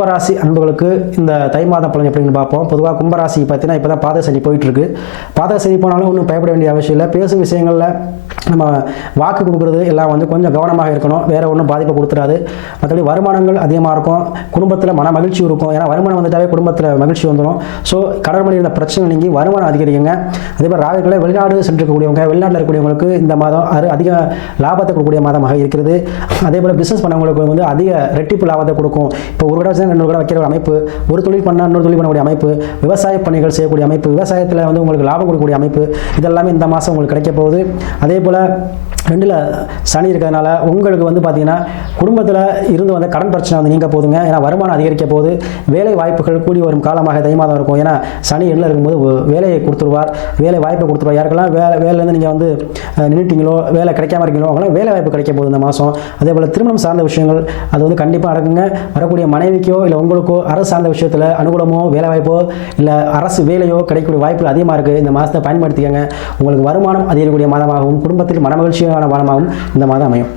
கும்பராசி அன்புகளுக்கு இந்த தை மாத பலன் எப்படின்னு பார்ப்போம். பொதுவாக கும்பராசி பார்த்தீங்கன்னா இப்போ தான் பாத சனி போயிட்டுருக்கு. பாத சனி போனாலும் ஒன்றும் பயப்பட வேண்டிய அவசியம் இல்லை. பேசும் விஷயங்களில் நம்ம வாக்கு கொடுக்குறது எல்லாம் வந்து கொஞ்சம் கவனமாக இருக்கணும். வேறு ஒன்றும் பாதிப்பை கொடுத்துடாது. மற்றபடி வருமானங்கள் அதிகமாக இருக்கும். குடும்பத்தில் மன மகிழ்ச்சி இருக்கும். ஏன்னா வருமானம் வந்துட்டாவே குடும்பத்தில் மகிழ்ச்சி வந்துடும். ஸோ கடன் மணி இருந்த பிரச்சனை நீங்கி வருமானம் அதிகரிக்குங்க. அதே மாதிரி ராகுகளை வெளிநாடு சென்றிருக்கக்கூடியவங்க, வெளிநாட்டில் இருக்கக்கூடியவங்களுக்கு இந்த மாதம் அதிக லாபத்தை கொடுக்கக்கூடிய மாதமாக இருக்கிறது. அதே போல் பிஸ்னஸ் பண்ணவங்களுக்கு வந்து அதிக ரெட்டிப்பு லாபத்தை கொடுக்கும். இப்போ ஒரு கடை 2 கடை வைக்கிற ஒரு அமைப்பு, ஒரு தொழில் பண்ணால் இன்னொரு தொழில் பண்ணக்கூடிய அமைப்பு, விவசாய பணிகள் செய்யக்கூடிய அமைப்பு, விவசாயத்தில் வந்து உங்களுக்கு லாபம் கொடுக்கக்கூடிய அமைப்பு, இதெல்லாமே இந்த மாதம் உங்களுக்கு கிடைக்க போகுது. அதே போல் 2ல் சனி இருக்கிறதுனால உங்களுக்கு வந்து பார்த்தீங்கன்னா குடும்பத்தில் இருந்து வந்த கடன் பிரச்சனை வந்து நீங்க போதுங்க. ஏன்னா வருமானம் அதிகரிக்க போகுது. வேலை வாய்ப்புகள் கூடி வரும் காலமாக தை மாதம் இருக்கும். ஏன்னா சனி எண்ணில் இருக்கும்போது வேலையை கொடுத்துருவார், வேலை வாய்ப்பை கொடுத்துருவார். யாருக்கெல்லாம் வேலையிலேருந்து நீங்கள் வந்து நின்றுட்டீங்களோ, வேலை கிடைக்காம இருக்கீங்களோ அவங்களாம் வேலை வாய்ப்பு கிடைக்க போகுது இந்த மாதம். அதே போல் திருமணம் சார்ந்த விஷயங்கள் அது வந்து கண்டிப்பாக நடக்குங்க. வரக்கூடிய மனைவிக்கோ இல்லை உங்களுக்கோ அரசு சார்ந்த விஷயத்தில் அனுகூலமோ, வேலை வாய்ப்போ இல்லை அரசு வேலையோ கிடைக்கக்கூடிய வாய்ப்புகள் அதிகமாக இருக்குது. இந்த மாதத்தை பயன்படுத்திக்கங்க. உங்களுக்கு வருமானம் அதிகரிக்கக்கூடிய மாதமாகவும் குடும்பத்தில் மனமகிழ்ச்சியான மாதமாகவும் இந்த மாதம் அமையும்.